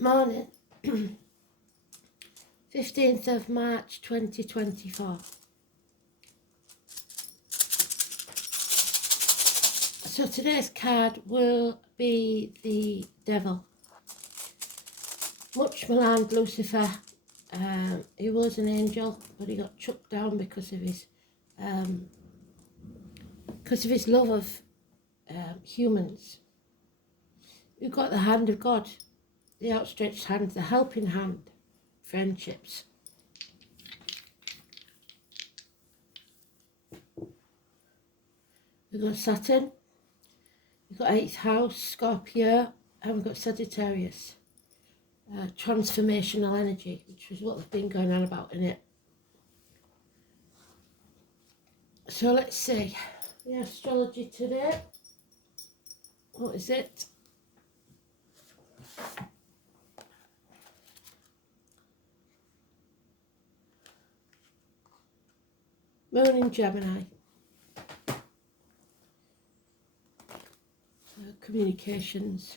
Morning, 15th of March 2024. So today's card will be the Devil. Much maligned Lucifer. He was an angel, but he got chucked down because of his love of humans. We've got the hand of God, the outstretched hand, the helping hand, friendships. We've got Saturn, we've got 8th house, Scorpio, and we've got Sagittarius. Transformational energy, which is what we've been going on about in it. So let's see, the astrology today. What is it? Moon in Gemini. Communications.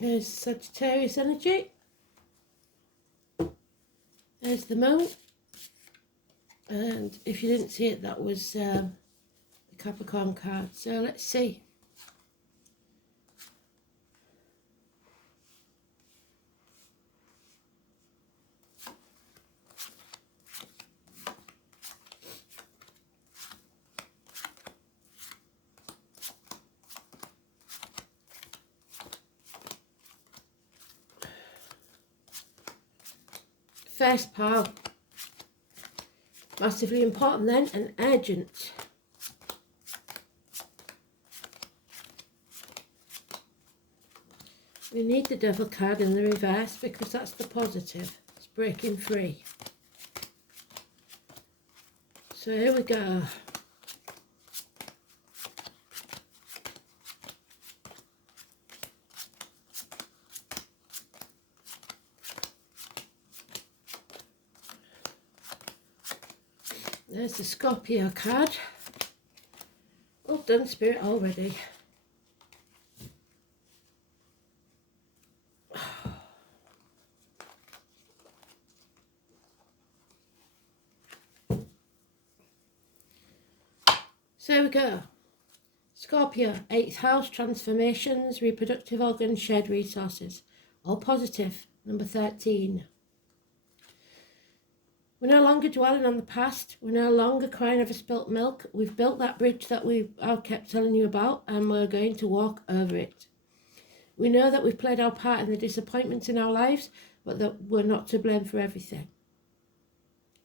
There's Sagittarius energy. There's the moon. And if you didn't see it, that was the Capricorn card. So let's see. First pile. Massively important then, and urgent. We need the Devil card in the reverse because that's the positive. It's breaking free. So here we go. There's the Scorpio card. Well done, Spirit, already. So here we go. Scorpio, 8th house, transformations, reproductive organs, shared resources. All positive. Number 13. We're no longer dwelling on the past. We're no longer crying over spilt milk. We've built that bridge that I've kept telling you about, and we're going to walk over it. We know that we've played our part in the disappointments in our lives, but that we're not to blame for everything.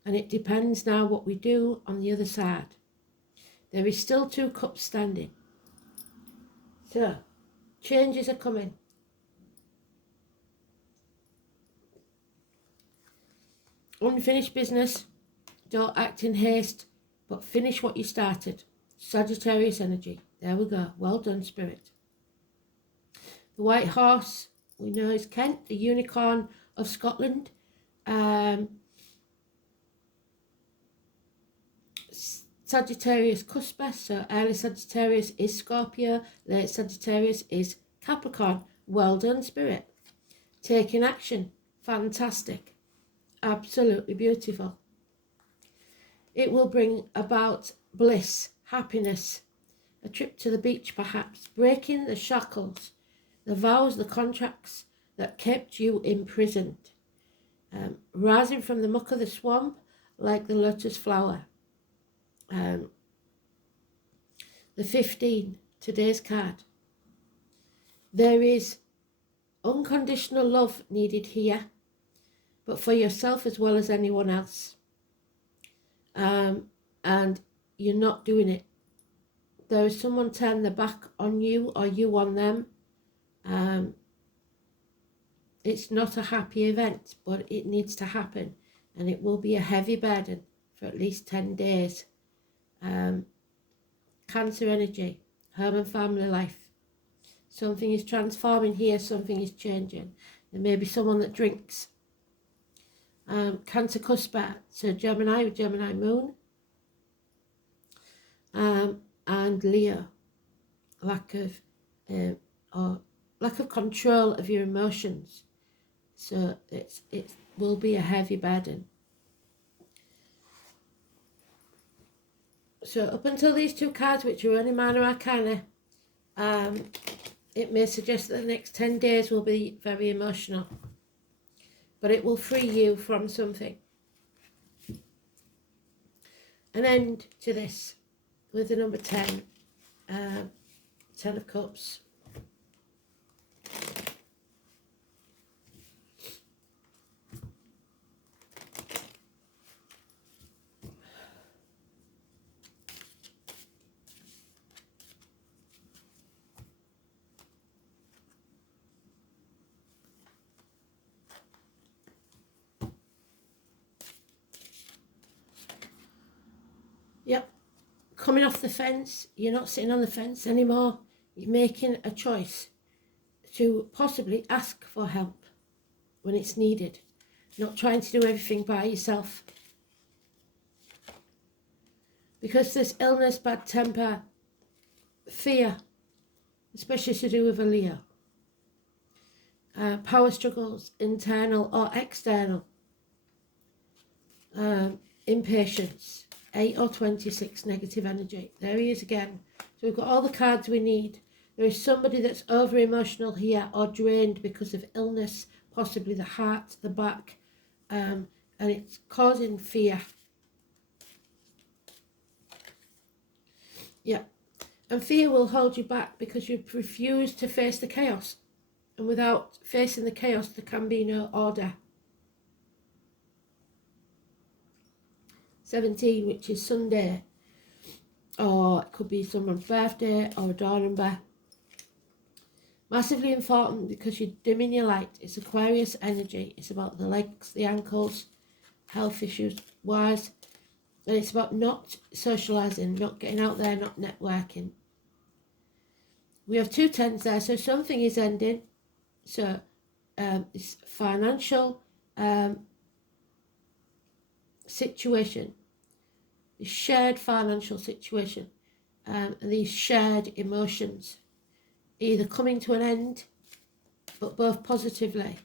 And it depends now what we do on the other side. There is still 2 cups standing. So, changes are coming. Unfinished business, don't act in haste, but finish what you started. Sagittarius energy. There we go. Well done, Spirit. The white horse, we know is Kent, the unicorn of Scotland. Sagittarius Cuspis, so early Sagittarius is Scorpio, late Sagittarius is Capricorn. Well done, Spirit. Taking action. Fantastic. Absolutely beautiful. It will bring about bliss, happiness, a trip to the beach perhaps, breaking the shackles, the vows, the contracts that kept you imprisoned, rising from the muck of the swamp like the lotus flower. The 15, today's card. There is unconditional love needed here, but for yourself as well as anyone else. And you're not doing it. There is someone turning their back on you or you on them. It's not a happy event, but it needs to happen. And it will be a heavy burden for at least 10 days. Cancer energy, home and family life. Something is transforming here, something is changing. There may be someone that drinks. Cancer cusper, so Gemini with Gemini moon. And Leo, lack of control of your emotions. So it will be a heavy burden. So up until these two cards, which are only minor arcana, it may suggest that the next 10 days will be very emotional. But it will free you from something. An end to this with the number 10. 10 of Cups. Yep, coming off the fence, you're not sitting on the fence anymore. You're making a choice to possibly ask for help when it's needed. Not trying to do everything by yourself. Because there's illness, bad temper, fear, especially to do with a Leo. Power struggles, internal or external. Impatience. 8 or 26 negative energy. There he is again. So we've got all the cards we need. There is somebody that's over emotional here or drained because of illness, possibly the heart, the back, and it's causing fear. Yeah, and fear will hold you back because you refuse to face the chaos, and without facing the chaos there can be no order. 17, which is Sunday, or it could be someone's birthday or a door number. Massively important because you're dimming your light. It's Aquarius energy. It's about the legs, the ankles, health issues wise, and it's about not socialising, not getting out there, not networking. We have 2 10s there, so something is ending. So it's financial situation, the shared financial situation, and these shared emotions either coming to an end, but both positively.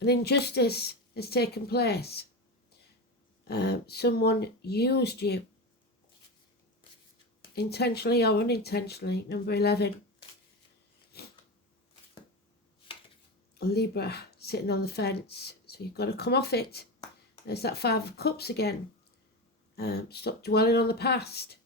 An injustice has taken place. Someone used you, intentionally or unintentionally. Number 11. Libra, sitting on the fence. So you've got to come off it. There's that 5 of Cups again. Stop dwelling on the past.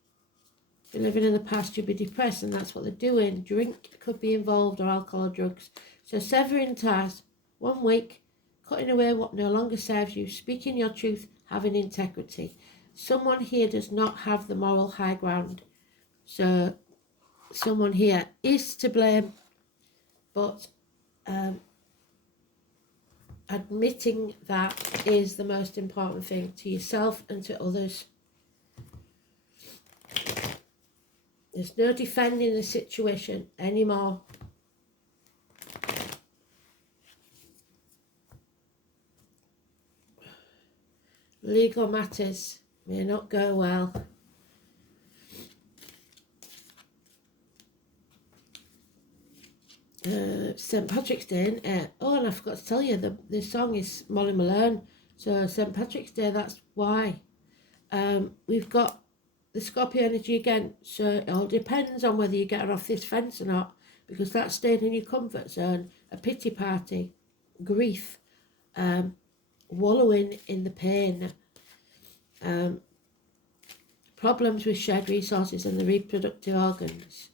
If you're living in the past, you'll be depressed, and that's what they're doing. Drink could be involved, or alcohol or drugs. So severing ties, 1 week, cutting away what no longer serves you, speaking your truth, having integrity. Someone here does not have the moral high ground. So someone here is to blame, but admitting that is the most important thing to yourself and to others. There's no defending the situation anymore. Legal matters may not go well. St. Patrick's Day, oh, and I forgot to tell you, the song is Molly Malone. So St. Patrick's Day, that's why. We've got the Scorpio energy again, so it all depends on whether you get her off this fence or not, because that's staying in your comfort zone. A pity party, grief, wallowing in the pain, problems with shared resources and the reproductive organs.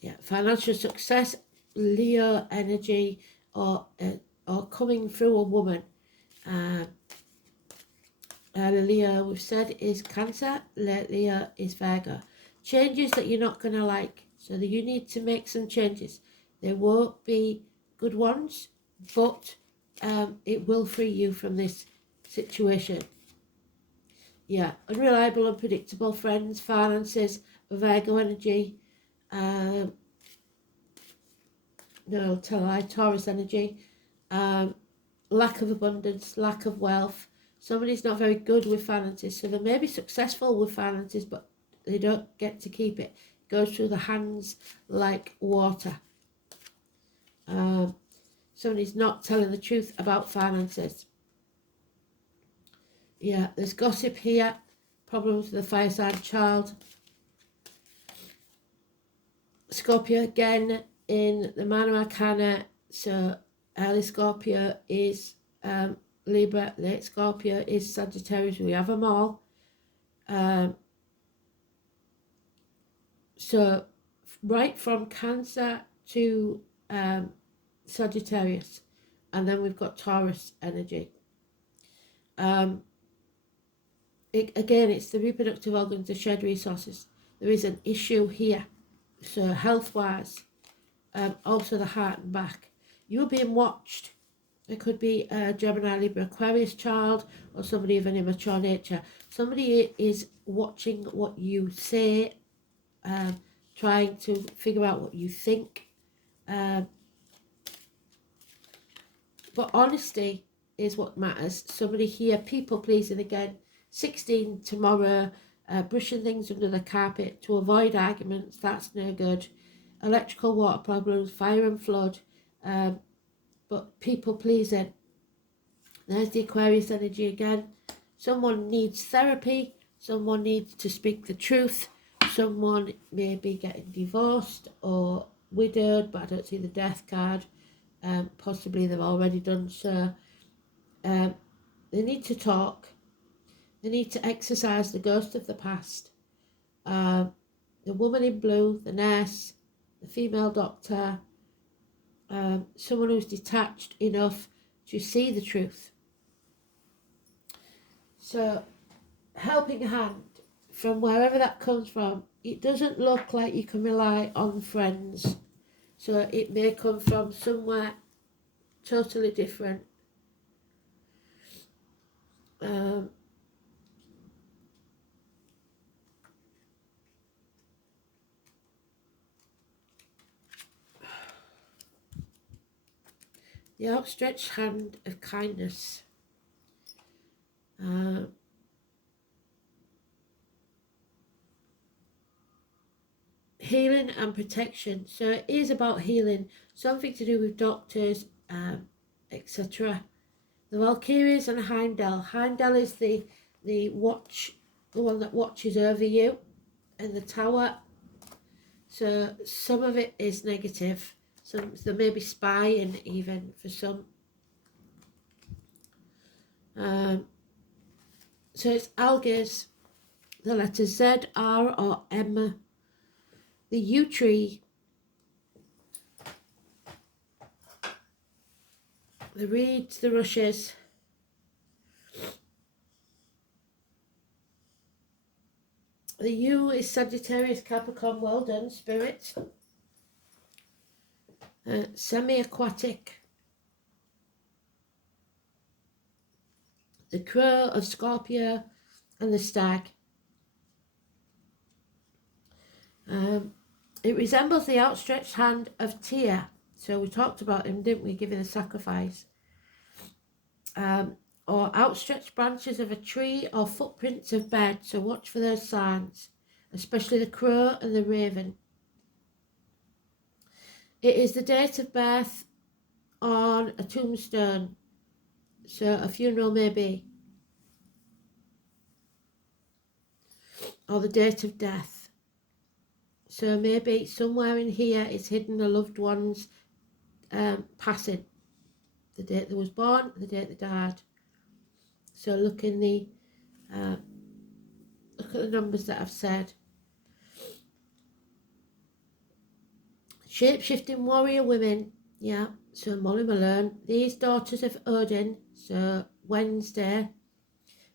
Yeah, financial success, Leo energy, or coming through a woman. Leo, we've said, is Cancer. Leo is Virgo. Changes that you're not going to like, so that you need to make some changes. There won't be good ones, but it will free you from this situation. Yeah, unreliable, unpredictable friends, finances, Virgo energy. no, tell a lie, Taurus energy, lack of abundance, lack of wealth. Somebody's not very good with finances, so they may be successful with finances, but they don't get to keep it. It goes through the hands like water. Somebody's not telling the truth about finances. Yeah, there's gossip here, problems with the fire sign child. Scorpio again in the Minor Arcana, so early Scorpio is Libra, late Scorpio is Sagittarius, we have them all. So right from Cancer to Sagittarius, and then we've got Taurus energy. Again, it's the reproductive organs, the shared resources. There is an issue here, so health-wise, also the heart and back. You're being watched. It could be a Gemini, Libra, Aquarius child, or somebody of an immature nature. Somebody is watching what you say, trying to figure out what you think. But honesty is what matters. Somebody here, people pleasing again. 16 tomorrow, brushing things under the carpet to avoid arguments. That's no good. Electrical, water problems, fire and flood. But people pleasing. There's the Aquarius energy again. Someone needs therapy. Someone needs to speak the truth. Someone may be getting divorced or widowed, but I don't see the death card. Possibly they've already done so. They need to talk. They need to exercise the ghost of the past. The woman in blue, the nurse, the female doctor, someone who's detached enough to see the truth. So, helping hand, from wherever that comes from, it doesn't look like you can rely on friends. So it may come from somewhere totally different. The outstretched hand of kindness. Healing and protection. So it is about healing, something to do with doctors, etc. The Valkyries and Heimdall. Heimdall is the one that watches over you in the tower. So some of it is negative. There may be spying even for some. So it's algaes, the letters Z, R or M. The yew tree. The reeds, the rushes. The yew is Sagittarius, Capricorn, well done, spirit. Semi-aquatic. The crow of Scorpio and the stag. It resembles the outstretched hand of Tyr. So we talked about him, didn't we, giving a sacrifice. Or outstretched branches of a tree or footprints of bed. So watch for those signs, especially the crow and the raven. It is the date of birth on a tombstone. So a funeral may be. Or the date of death. So maybe somewhere in here it's hidden a loved one's passing. The date they was born, the date they died. So look at the numbers that I've said. Shape-shifting warrior women, yeah. So Molly Malone, these daughters of Odin, so Wednesday,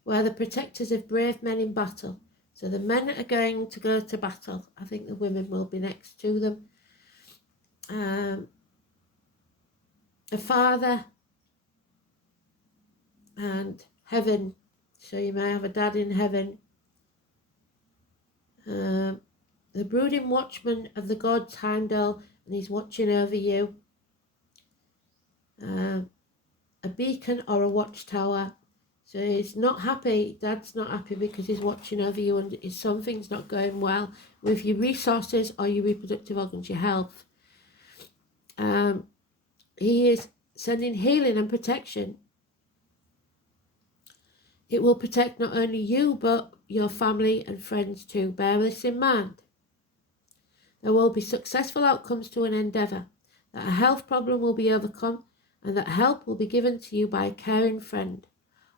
were the protectors of brave men in battle. So the men are going to go to battle. I think the women will be next to them. A father and heaven. So you may have a dad in heaven. The the brooding watchman of the gods, Heimdall, and he's watching over you. A beacon or a watchtower. So he's not happy, Dad's not happy because he's watching over you and something's not going well with your resources or your reproductive organs, your health. He is sending healing and protection. It will protect not only you but your family and friends too. Bear this in mind. There will be successful outcomes to an endeavour, that a health problem will be overcome, and that help will be given to you by a caring friend.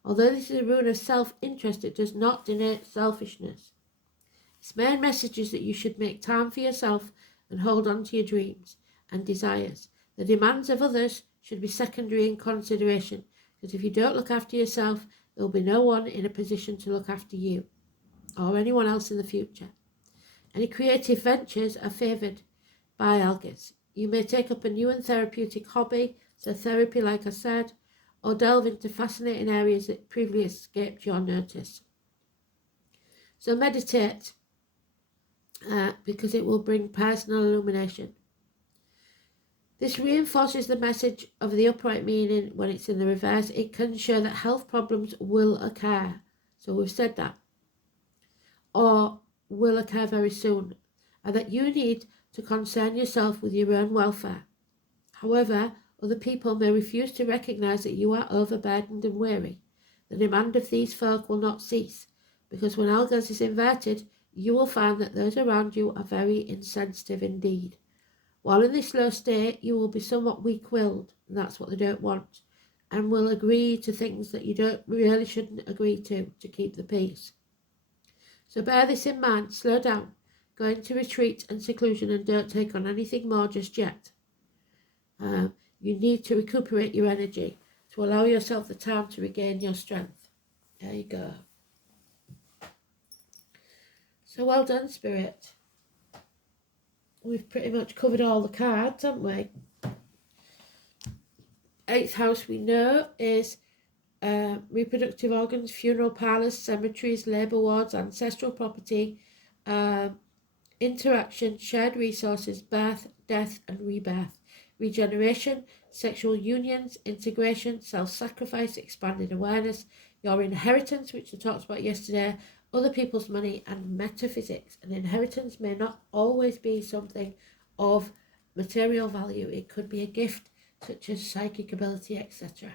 Although this is a rune of self-interest, it does not denote selfishness. Its main message is that you should make time for yourself and hold on to your dreams and desires. The demands of others should be secondary in consideration, because if you don't look after yourself, there will be no one in a position to look after you or anyone else in the future. Any creative ventures are favoured by Algis. You may take up a new and therapeutic hobby, so therapy like I said, or delve into fascinating areas that previously escaped your notice. So meditate, because it will bring personal illumination. This reinforces the message of the upright meaning when it's in the reverse. It can show that health problems will occur. So we've said that. Or will occur very soon. And that you need to concern yourself with your own welfare. However, other people may refuse to recognise that you are overburdened and weary. The demand of these folk will not cease, because when Algaz is inverted, you will find that those around you are very insensitive indeed. While in this low state, you will be somewhat weak-willed, and that's what they don't want, and will agree to things that you really shouldn't agree to keep the peace. So bear this in mind, slow down, go into retreat and seclusion and don't take on anything more just yet. You need to recuperate your energy to allow yourself the time to regain your strength. There you go. So well done, Spirit. We've pretty much covered all the cards, haven't we? 8th house we know is reproductive organs, funeral parlours, cemeteries, labour wards, ancestral property, interaction, shared resources, birth, death and rebirth, regeneration, sexual unions, integration, self-sacrifice, expanded awareness, your inheritance, which I talked about yesterday, other people's money, and metaphysics. An inheritance may not always be something of material value. It could be a gift, such as psychic ability, etc.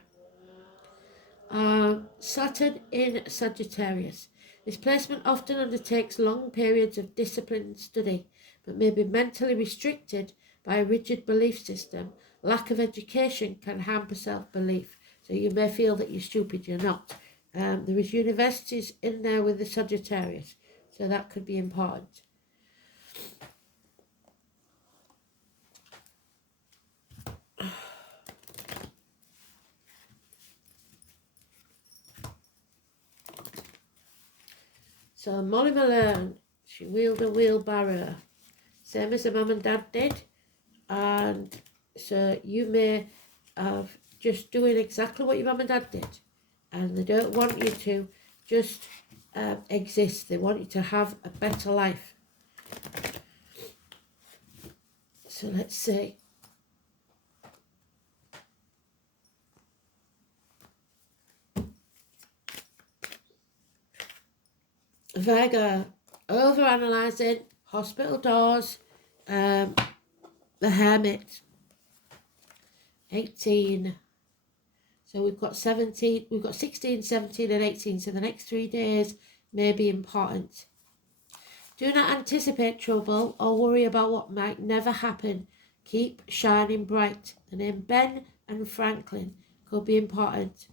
Saturn in Sagittarius. This placement often undertakes long periods of disciplined study, but may be mentally restricted by a rigid belief system. Lack of education can hamper self-belief. So you may feel that you're stupid, you're not. There is universities in there with the Sagittarius, so that could be important. So Molly Malone, she wheeled a wheelbarrow, same as her mum and dad did, and so you may have just doing exactly what your mum and dad did, and they don't want you to just exist. They want you to have a better life. So let's see. Virgo, overanalyzing, hospital doors, the Hermit, 18. So we've got 17, we've got 16, 17 and 18. So the next 3 days may be important. Do not anticipate trouble or worry about what might never happen. Keep shining bright. The name Ben and Franklin could be important.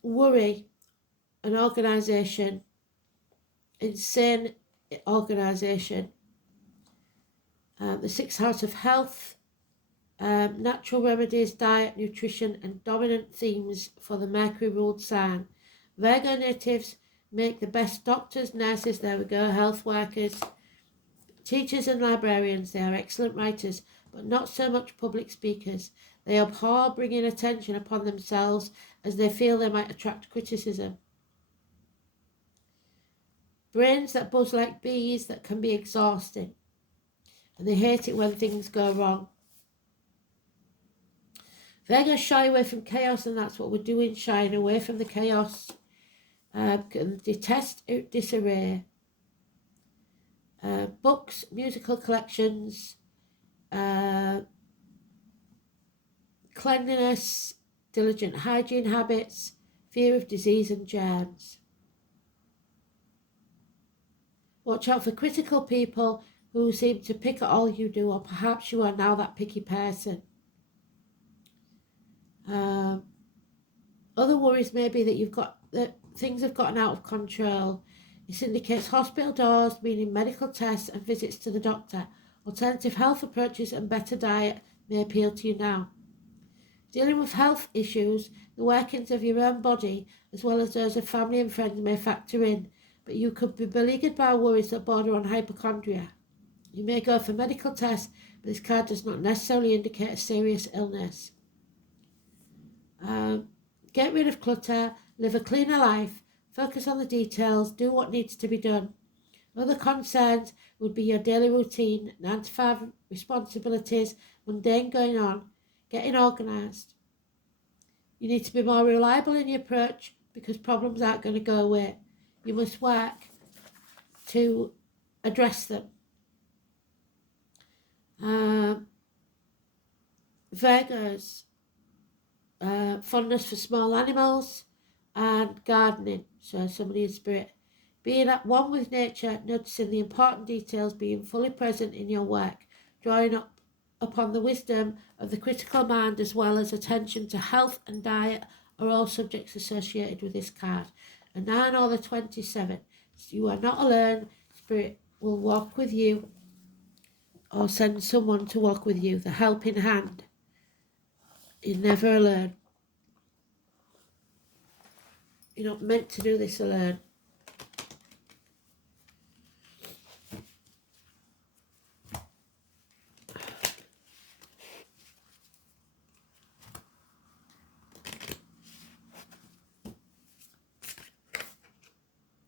Worry, an organisation, insane organisation. The 6th house of health, natural remedies, diet, nutrition and dominant themes for the Mercury ruled sign. Virgo natives make the best doctors, nurses, there we go, health workers, teachers and librarians. They are excellent writers, but not so much public speakers. They abhor bringing attention upon themselves as they feel they might attract criticism. Brains that buzz like bees that can be exhausting. And they hate it when things go wrong. They're going to shy away from chaos, and that's what we're doing, shying away from the chaos. Detest disarray. Books, musical collections, cleanliness, diligent hygiene habits, fear of disease and germs. Watch out for critical people who seem to pick at all you do, or perhaps you are now that picky person. Other worries may be that things have gotten out of control. This indicates hospital doors, meaning medical tests and visits to the doctor. Alternative health approaches and better diet may appeal to you now. Dealing with health issues, the workings of your own body, as well as those of family and friends, may factor in, but you could be beleaguered by worries that border on hypochondria. You may go for medical tests, but this card does not necessarily indicate a serious illness. Get rid of clutter, live a cleaner life, focus on the details, do what needs to be done. Other concerns would be your daily routine, 9 to 5 responsibilities, mundane going on, getting organised. You need to be more reliable in your approach because problems aren't going to go away. You must work to address them. Virgos, fondness for small animals and gardening, so somebody in spirit. Being at one with nature, noticing the important details, being fully present in your work, drawing up upon the wisdom of the critical mind, as well as attention to health and diet are all subjects associated with this card. A 9 or the 27. So you are not alone. Spirit will walk with you or send someone to walk with you, the helping hand. You're never alone. You're not meant to do this alone.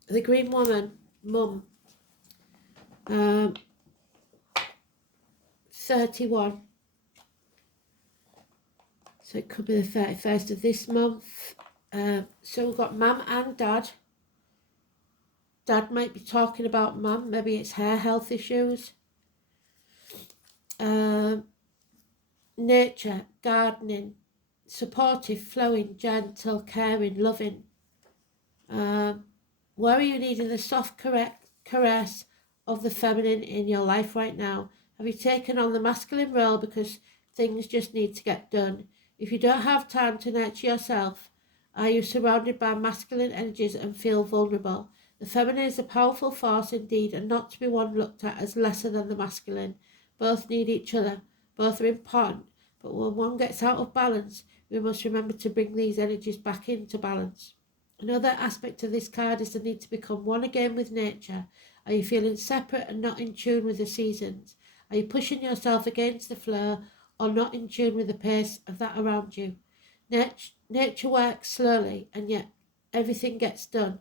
The Green Woman, Mum, 31. So it could be the 31st of this month. So we've got Mum and Dad. Dad might be talking about Mum, maybe it's her health issues. Nature, gardening, supportive, flowing, gentle, caring, loving. Where are you needing the soft caress of the feminine in your life right now? Have you taken on the masculine role because things just need to get done? If you don't have time to nurture yourself, are you surrounded by masculine energies and feel vulnerable? The feminine is a powerful force indeed, and not to be one looked at as lesser than the masculine. Both need each other. Both are important. But when one gets out of balance, we must remember to bring these energies back into balance. Another aspect of this card is the need to become one again with nature. Are you feeling separate and not in tune with the seasons? Are you pushing yourself against the flow or not in tune with the pace of that around you? Nature works slowly, and yet everything gets done.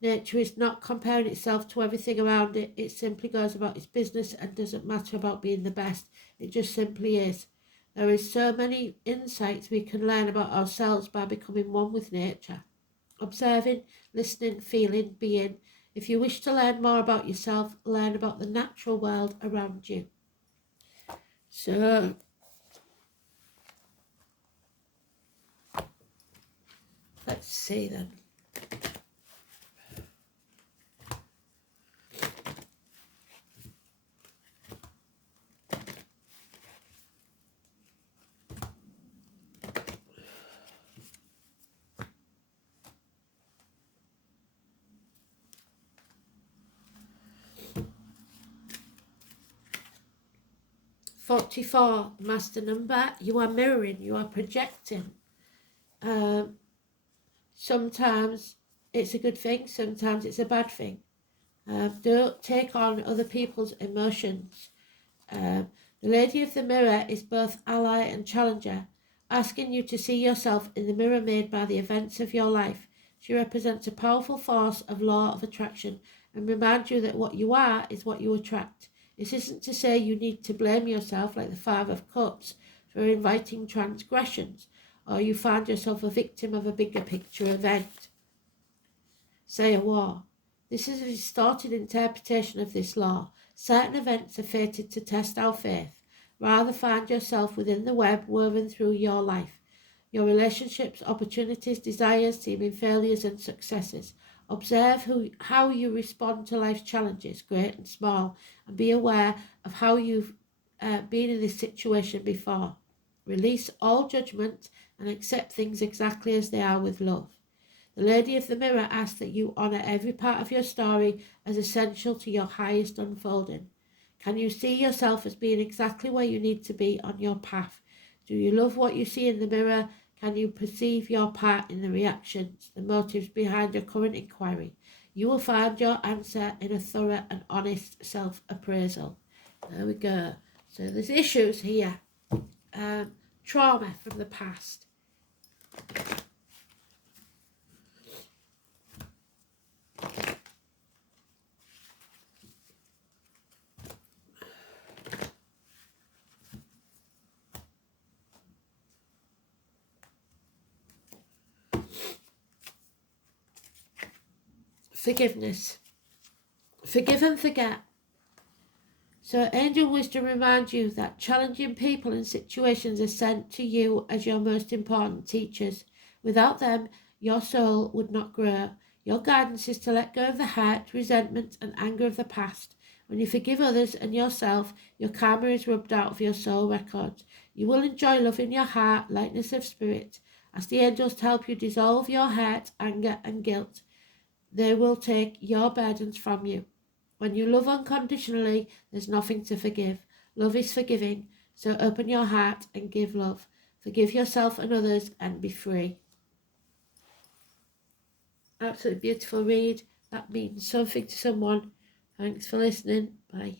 Nature is not comparing itself to everything around it. It simply goes about its business and doesn't matter about being the best. It just simply is. There is so many insights we can learn about ourselves by becoming one with nature. Observing, listening, feeling, being. If you wish to learn more about yourself, learn about the natural world around you. So, let's see then. "44, master number, you are mirroring, you are projecting. Sometimes it's a good thing, sometimes it's a bad thing. Don't take on other people's emotions. The Lady of the Mirror is both ally and challenger, asking you to see yourself in the mirror made by the events of your life. She represents a powerful force of law of attraction and reminds you that what you are is what you attract. This isn't to say you need to blame yourself like the Five of Cups for inviting transgressions, or you find yourself a victim of a bigger picture event, say a war. This is a distorted interpretation of this law. Certain events are fated to test our faith. Rather find yourself within the web woven through your life. Your relationships, opportunities, desires, seeming failures and successes. Observe how you respond to life's challenges, great and small, and be aware of how you've been in this situation before. Release all judgment and accept things exactly as they are with love. The Lady of the Mirror asks that you honour every part of your story as essential to your highest unfolding. Can you see yourself as being exactly where you need to be on your path? Do you love what you see in the mirror? Can you perceive your part in the reactions, the motives behind your current inquiry? You will find your answer in a thorough and honest self-appraisal. There we go. So there's issues here. Trauma from the past. Forgiveness. Forgive and forget. So Angel Wisdom reminds you that challenging people and situations are sent to you as your most important teachers. Without them, your soul would not grow. Your guidance is to let go of the hurt, resentment and anger of the past. When you forgive others and yourself, your karma is rubbed out of your soul records. You will enjoy love in your heart, lightness of spirit. Ask the angels to help you dissolve your hurt, anger and guilt. They will take your burdens from you. When you love unconditionally, there's nothing to forgive. Love is forgiving, so open your heart and give love. Forgive yourself and others and be free. Absolutely beautiful read. That means something to someone. Thanks for listening. Bye.